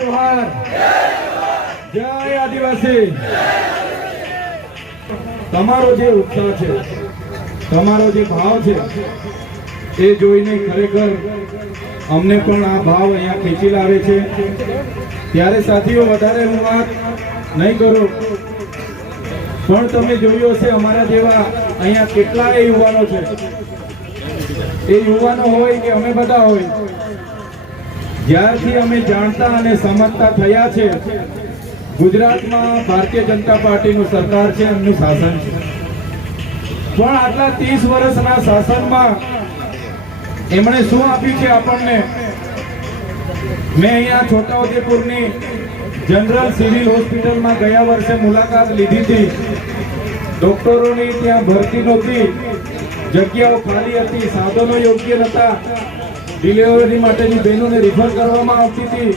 जोहार जय आदिवासी। તમારો જે ઉત્સાહ છે, તમારો જે ભાવ છે એ જોઈને ખરેખર અમને પણ આ ભાવ અહીંયા ખેંચી લાવે છે। ત્યારે સાથીઓ વધારે હું વાત નહીં કરું, પણ તમે જોયું હશે અમારા જેવા અહીંયા કેટલાય યુવાનો છે। એ યુવાનો હોય કે અમે બધા હોય, જ્યારથી અમે જાણતા અને સમજતા થયા છે ગુજરાતમાં ભારતીય જનતા પાર્ટીનું સરકાર છે, એમનું શાસન છે, પણ આટલા 30 વર્ષના શાસનમાં એમણે શું આપ્યું છે આપણને? મેં અહીંયા છોટાઉદેપુરની જનરલ સિવિલ હોસ્પિટલમાં ગયા વર્ષે મુલાકાત લીધી હતી। ડોક્ટરોની ત્યાં ભરતી નહોતી, જગ્યાઓ ખાલી હતી, સાધનો યોગ્ય નહોતા, ડિલિવરી માટેની બહેનોને રિફર કરવામાં આવતી હતી।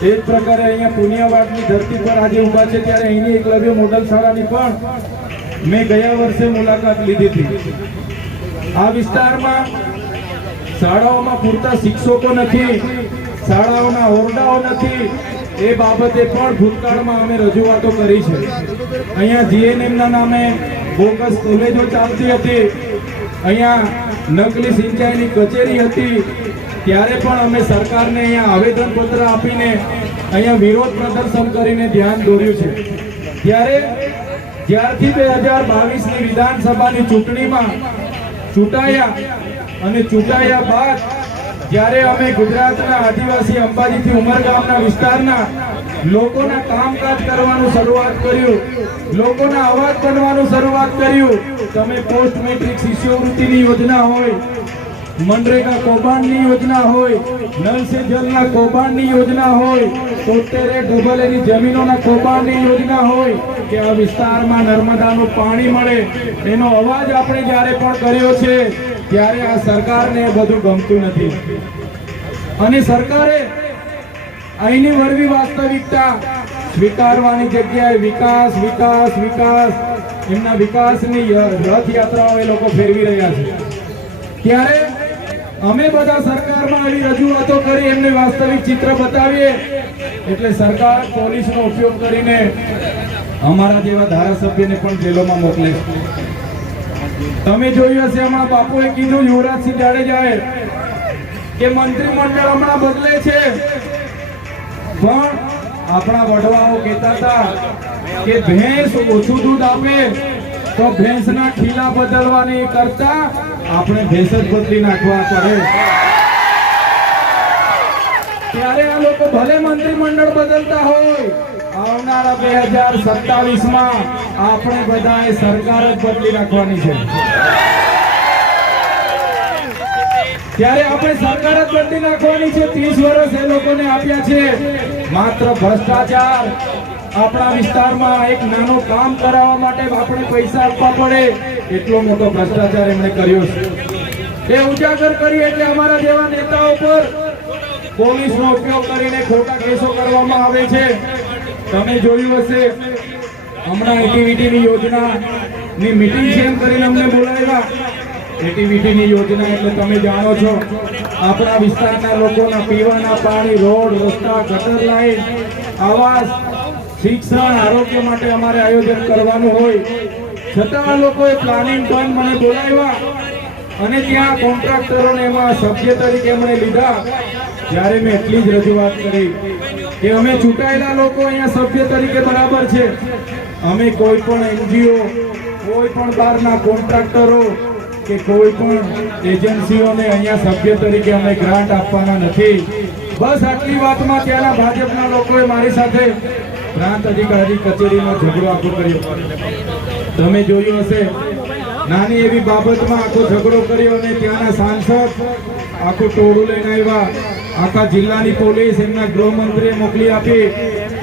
એ જ પ્રકારે અહીંયા પુનિયાવાડની ધરતી પર આજે ઊભા છે ત્યારે અહીંની એકલવ્ય મોડલ શાળાની પણ મેં ગયા વર્ષે મુલાકાત લીધી હતી। આ વિસ્તારમાં શાળાઓમાં પૂરતા શિક્ષકો નથી, શાળાઓના ઓરડાઓ નથી, એ બાબતે પણ ભૂતકાળમાં અમે રજૂઆતો કરી છે। અહીંયા જીએનએમના નામે બોગસ કોલેજો ચાલતી હતી, અહીંયા નકલી સિંચાઈની કચેરી હતી, ત્યારે પણ અમે સરકારને અહીંયા આવેદનપત્ર આપીને અહીંયા વિરોધ પ્રદર્શન કરીને ધ્યાન દોર્યું છે। ત્યારે જ્યારથી 2022ની વિધાનસભાની ચૂંટણીમાં ચૂંટાયા અને ચૂંટાયા બાદ જ્યારે અમે ગુજરાતના આદિવાસી અંબાજીથી ઉમરગામના વિસ્તારના લોકોના કામકાજ કરવાનું શરૂઆત કર્યું, લોકોના અવાજ બનવાનું શરૂઆત કર્યું। તમે પોસ્ટ મેટ્રિક શિષ્યવૃત્તિની યોજના હોય, મનરેગા કૌભાંડની યોજના હોય, નલ સે જલના કૌભાંડની યોજના હોય, 73A ની જમીનોના કૌભાંડની યોજના હોય કે આ વિસ્તારમાં નર્મદાનું પાણી મળે, એનો અવાજ આપણે જ્યારે પણ કર્યો છે ત્યારે આ સરકારને બધું ગમતું નથી અને સરકારે અહીંની વરવી વાસ્તવિકતા સ્વીકારવાની જગ્યાએ વિકાસ વિકાસ વિકાસ, એમના વિકાસની રથયાત્રાઓ એ લોકો ફેરવી રહ્યા છે। ત્યારે અમે બધા સરકારમાં આવી રજૂઆતો કરી એમને વાસ્તવિક ચિત્ર બતાવીએ એટલે સરકાર પોલીસનો ઉપયોગ કરીને અમારા જેવા ધારાસભ્યને પણ જેલોમાં મોકલે છે। તમે જોયું હશે હમણાં બાપુએ કીધું યુવરાજસિંહ જાડેજાએ કે મંત્રીમંડળ હમણાં બદલે છે, પણ આપણા વડવાઓ કહેતા હતા કે ભેંસ ઓછું દૂધ આપે તો ભેંસના ખીલા બદલવાની કરતા આપણે ભેંસ જ બદલી નાખવા પડે। ત્યારે આ લોકો ભલે મંત્રીમંડળ બદલતા હોય, આવનારા 2027માં આપણે બધાએ સરકાર જ બદલી નાખવાની છે। ત્યારે આપણે સરકાર જ બદલી નાખવાની છે। 30 વર્ષ એ લોકોને આપ્યા છે માત્ર ભ્રષ્ટાચાર। આપણા વિસ્તારમાં એક નાનો કામ કરાવવા માટે આપણે પૈસા આપવા પડે એટલો મોટો ભ્રષ્ટાચાર એમણે કર્યો છે। એ ઉજાગર કરી એટલે અમારા જેવા નેતાઓ પર પોલીસનો ઉપયોગ કરીને ખોટા કેસો કરવામાં આવે છે। તમે જોયું હશે હમણાં એટીવીટીની યોજનાની મીટિંગ છે એમ કરીને અમને બોલાવ્યા। એટીવીટીની યોજના એટલે તમે જાણો છો આપણા વિસ્તારના લોકોના પીવાના પાણી, રોડ, રસ્તા, ગટર લાઈન, આવાસ, શિક્ષણ, આરોગ્ય માટે અમારે આયોજન કરવાનું હોય, છતાં આ લોકોએ પ્લાનિંગ પણ મને બોલાવ્યા અને ત્યાં કોન્ટ્રાક્ટરોને એમાં સભ્ય તરીકે એમણે લીધા। ત્યારે મેં એટલી જ રજૂઆત કરી કે અમે ચૂંટાયેલા લોકો અહીંયા સભ્ય તરીકે બરાબર છે, અમે કોઈ પણ એનજીઓ, કોઈ પણ બહારના કોન્ટ્રાક્ટરો કે કોઈ પણ એજન્સીઓને અહીંયા સભ્ય તરીકે અમે ગ્રાન્ટ આપવાના નથી। બસ આટલી વાતમાં ત્યાંના ભાજપના લોકોએ મારી સાથે પ્રાંત અધિકારી કચેરીમાં ઝઘડો આખો કર્યો। તમે જોયું હશે નાની એવી બાબતમાં આખો ઝઘડો કર્યો અને ત્યાંના સાંસદ આખું ટોળું લઈને આવ્યા, આખા જિલ્લાની પોલીસ એમના ગૃહમંત્રીએ મોકલી આપી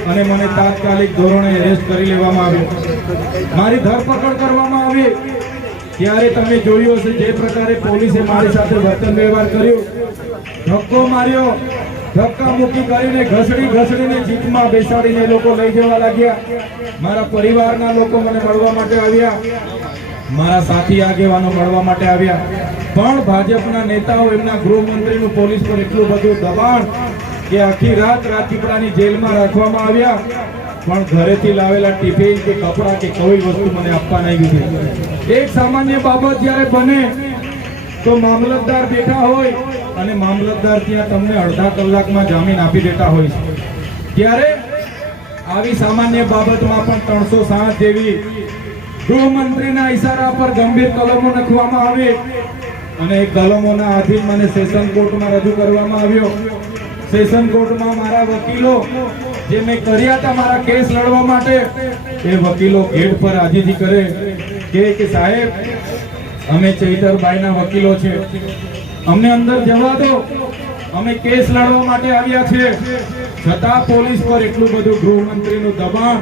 અને મને તાત્કાલિક ધોરણે એરેસ્ટ કરી લેવામાં આવ્યો, મારી ધરપકડ કરવામાં આવી। ત્યારે તમે જોયું હશે જે પ્રકારે પોલીસે મારી સાથે વર્તન વ્યવહાર કર્યો, ધક્કો માર્યો, ધક્કા મુક્કી કરીને ઘસડીને જીપમાં બેસાડીને લોકો લઈ જવા લાગ્યા। મારા પરિવારના લોકો મને મળવા માટે આવ્યા, મારા સાથી આગેવાનો મળવા માટે આવ્યા, પણ ભાજપના નેતાઓ એમના ગૃહમંત્રીનું પોલીસ પર એટલું બધું દબાણ કે આખી રાત રાજપીપળાની જેલમાં રાખવામાં આવ્યા, પણ ઘરેથી લાવેલા ટિફિન કે કપડાં કે કોઈ વસ્તુ મને આપવા નહીં દીધી. એક સામાન્ય બાબત જ્યારે બને તો મામલતદાર બેઠા હોય અને મામલતદાર ત્યાં તમને અડધા કલાકમાં જામીન આપી દેતા હોય છે. ત્યારે આવી સામાન્ય બાબતમાં પણ 307 જેવી ગૃહમંત્રીના ઈશારા પર ગંભીર કલમો લખવામાં આવે અને એ કલમોના આધીન મને સેશન કોર્ટમાં રજૂ કરવામાં આવ્યો. સેશન કોર્ટમાં મારા વકીલો જે મેં કર્યા હતા મારા કેસ લડવા માટે, એ વકીલો ગેટ પર આજીજી કરે કે સાહેબ અમે ચૈતરભાઈના વકીલો છે, અમને અંદર જવા દો, અમે કેસ લડવા માટે આવ્યા છે. છતાં પોલીસ પર એટલું બધું ગૃહમંત્રીનું દબાણ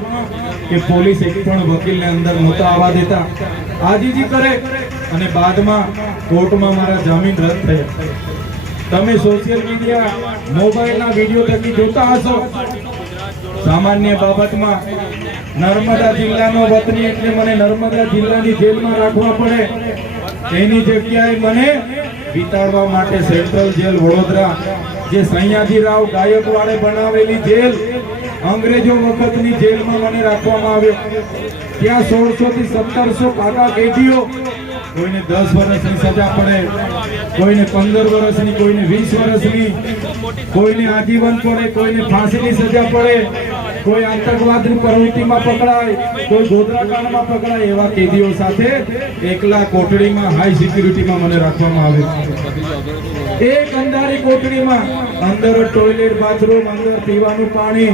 કે પોલીસ એક પણ વકીલને અંદર નહોતા આવવા દેતા, આજીજી કરે અને બાદમાં કોર્ટમાં મારા જામીન રદ થયા. તમે સોશિયલ મીડિયા મોબાઈલના વિડીયો થકી જોતા હશો. સામાન્ય બાબતમાં નર્મદા જિલ્લાનો વતની એટલે મને નર્મદા જિલ્લાની જેલમાં રાખવા પડે, એની જગ્યાએ મને વિતાડવા માટે સેન્ટ્રલ જેલ વડોદરા, જે સયાજીરાવ ગાયકવાડે બનાવેલી જેલ, અંગ્રેજો વખતની જેલમાં મને રાખવામાં આવ્યો. ત્યાં 1600 થી 1700 કાકા કેદીઓ, કોઈને 10 વર્ષની સજા પડે, કોઈને 15 વર્ષની, કોઈને 20 વર્ષની, કોઈને આજીવન પડે, કોઈને ફાંસીની સજા પડે, કોઈ આતંકવાદની પ્રવૃત્તિમાં પકડાય, કોઈ ગોધરાકાંડમાં પકડાય, એવા કેદીઓ સાથે એકલા કોટડીમાં હાઈ સિક્યુરિટીમાં મને રાખવામાં આવ્યો. એક અંધારી કોટડીમાં, અંદર ટોયલેટ, બાથરૂમ, અંદર પીવાનું પાણી,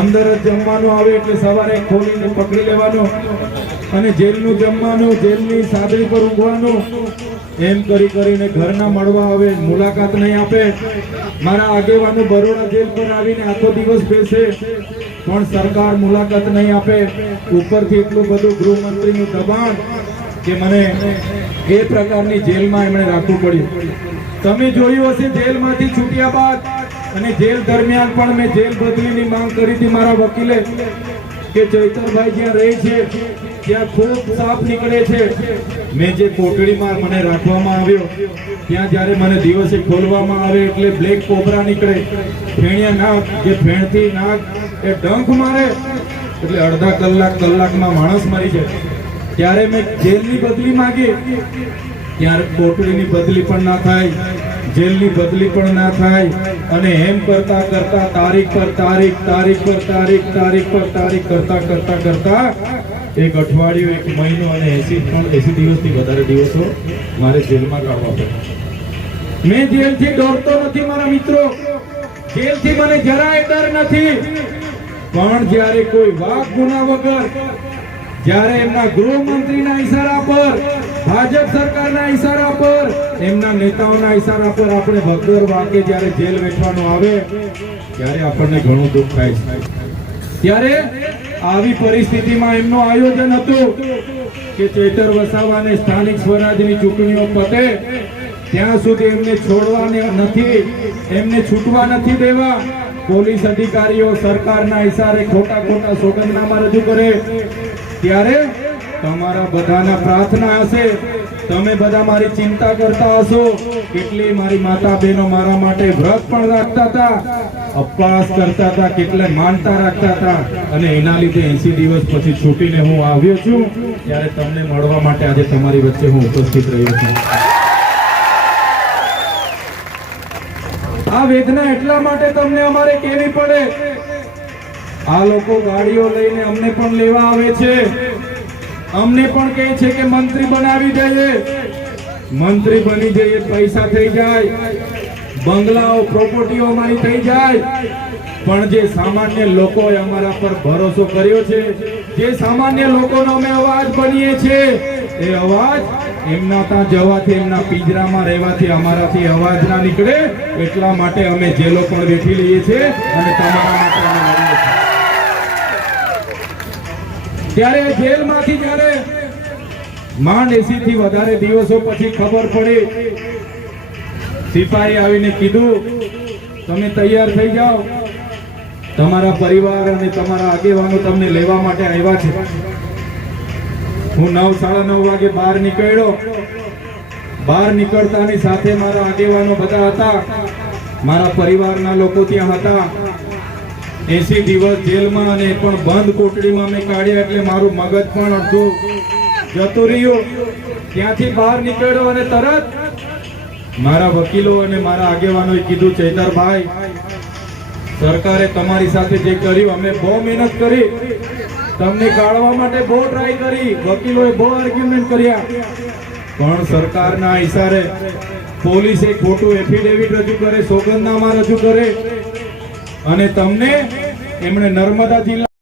અંદર જ જમવાનું આવે એટલે સવારે ખોલીને પકડી લેવાનું અને જેલનું જમવાનું, જેલની સાદડી પર ઊંઘવાનું, એમ કરીને ઘરના મળવા આવે, મુલાકાત નહીં આપે. મારા આગેવાનો બરોડા જેલ પર આવીને આખો દિવસ બેસે પણ સરકાર મુલાકાત નહીં આપે. ઉપરથી એટલું બધું ગૃહમંત્રીનું દબાણ કે મને એ પ્રકારની જેલમાં એમણે રાખવું પડ્યું. તમે જોયું હશે જેલમાંથી છૂટ્યા બાદ અને જેલ દરમિયાન પણ મેં જેલ બદલીની માંગ કરી હતી મારા વકીલે કે ચૈતરભાઈ જ્યાં રહે છે ત્યાં ખૂબ સાપ નીકળે છે. મેં જે કોટડીમાં મને રાખવામાં આવ્યો ત્યાં જ્યારે મને દિવસે ખોલવામાં આવે એટલે બ્લેક કોબરા નીકળે, ફેણિયા નાગ, જે ફેણથી નાગ એ ડંખ મારે એટલે અડધા કલાકમાં માણસ મરી જાય. ત્યારે મેં જેલની બદલી માંગી, ત્યારે કોટડીની બદલી પણ ના થાય, જેલની બદલી પણ ના થાય અને એમ કરતા કરતા તારીખ પર તારીખ, તારીખ પર તારીખ, તારીખ પર તારીખ કરતા એક અઠવાડિયું, એક મહિનો અને 80 દિવસથી વધારે દિવસો મારે જેલમાં કાઢવા પડે. મેં જેલથી ડરતો નથી મારા મિત્રો, જેલથી મને જરાય ડર નથી. પણ જ્યારે કોઈ વાક ગુના વગર, જ્યારે એમના ગૃહમંત્રીના ઈશારા પર, ભાજપ સરકારના ઈશારા પર, એમના નેતાઓના ઈશારા પર આપણે વગર વાકે જ્યારે જેલ વેઠવાનું આવે ત્યારે આપણને ઘણું દુઃખ થાય છે. ત્યારે આવી પરિસ્થિતિમાં એમનું આયોજન હતું કે ચેતર વસાવાને સ્થાનિક સ્વરાજની ચૂંટણીઓ પતે ત્યાં સુધી એમને છોડવાને નથી, એમને છૂટવા નથી દેવા. પોલીસ અધિકારીઓ સરકારના ઈશારે ખોટા સોગંદનામા રજૂ કરે. ત્યારે તમારા બધાના પ્રાર્થના હશે, તમે બધા મારી ચિંતા કરતા હશો, કેટલી મારી માતા બહેનો મારા માટે વ્રત પણ રાખતા હતા, ઉપવાસ કરતા હતા, કેટલા માનતા રાખતા હતા અને એના લીધે 80 દિવસ પછી છૂટીને હું આવ્યો છું. ત્યારે તમને મળવા માટે આજે તમારી વચ્ચે હું ઉપસ્થિત રહ્યો છું. આ વેદના એટલા માટે તમને અમારે કેવી પડે. આ લોકો ગાડીઓ લઈને અમને પણ લેવા આવે છે, અમને પણ કહે છે કે મંત્રી બનાવી દઈએ, મંત્રી બની જઈએ, પૈસા થઈ જાય, બંગલાઓ, પ્રોપર્ટીઓ અમારી થઈ જાય. પણ જે સામાન્ય લોકોએ અમારા પર ભરોસો કર્યો છે, જે સામાન્ય લોકોનો અમે અવાજ બનીએ છીએ, એ અવાજ એમના ત્યાં જવાથી, એમના પિંજરામાં રહેવાથી અમારાથી અવાજ ના નીકળે, એટલા માટે અમે જેલો પણ વેઠી લઈએ છીએ અને તમારા માટે અમે લડીએ છીએ. ત્યારે જેલમાંથી જ્યારે માંડ 80 થી વધારે દિવસો પછી ખબર પડી, સિપાહી આવીને કીધું તમે તૈયાર થઈ જાઓ, તમારા પરિવાર અને તમારા આગેવાનો તમને લેવા માટે આવ્યા છે. હું 9, 9:30 વાગે બહાર નીકળ્યો. બહાર નીકળતાની સાથે મારા આગેવાનો બધા હતા. મારા પરિવારના લોકો ત્યાં હતા. 80 દિવસ જેલમાં અને એ પણ બંધ કોટડીમાં મેં કાઢ્યા, એટલે મારું મગજ પણ અડધું જતું રહ્યું. ત્યાંથી બહાર નીકળ્યો અને તરત મારા વકીલો અને મારા આગેવાનોએ કીધું, ચૈતરભાઈ, સરકારે તમારી સાથે જે કર્યું, અમે બહુ મહેનત કરી, તમને કાઢવા માટે બહુ ટ્રાય કરી, વકીલોએ બહુ આર્ગ્યુમેન્ટ કર્યા, પણ સરકારના ઈશારે પોલીસે ખોટું એફિડેવિટ રજૂ કરે, સોગંદનામા રજૂ કરે અને તમને એમણે નર્મદા જિલ્લા